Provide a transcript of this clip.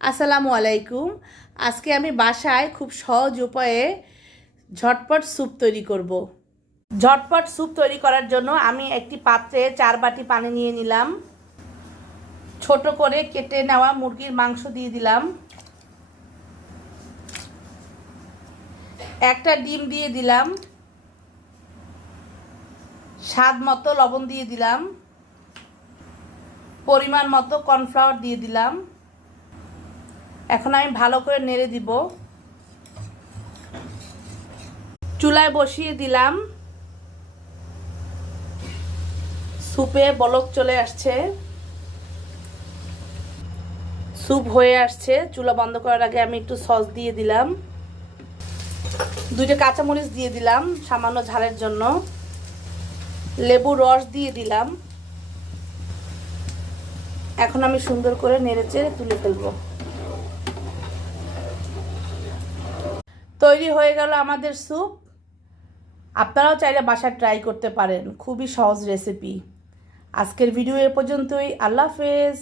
আসসালামু আলাইকুম। আজকে আমি বাসায় খুব সহজ উপায়ে ঝটপট স্যুপ তৈরি করব। ঝটপট স্যুপ তৈরি করার জন্য আমি একটি পাত্রে 4 বাটি পানি নিয়ে নিলাম। ছোট করে কেটে নেওয়া মুরগির মাংস দিয়ে দিলাম। একটা ডিম দিয়ে দিলাম। স্বাদ মতো লবণ দিয়ে দিলাম। পরিমাণ মতো কর্নফ্লাওয়ার দিয়ে দিলাম। এখন আমি ভালো করে নেড়ে দিব। চুলায় বসিয়ে দিলাম। স্যুপে বলক চলে আসছে, স্যুপ হয়ে আসছে। চুলা বন্ধ করার আগে আমি একটু সস দিয়ে দিলাম। 2টা কাঁচামরিচ দিয়ে দিলাম সামান্য ঝালের জন্য। লেবু রস দিয়ে দিলাম। এখন আমি সুন্দর করে নেড়েচেড়ে তুলে ফেলব। তৈরি হয়ে গেল আমাদের স্যুপ। আপনারাও চাইলে বাসায় ট্রাই করতে পারেন, খুবই সহজ রেসিপি। আজকের ভিডিও এ পর্যন্তই। আল্লাহ হাফেজ।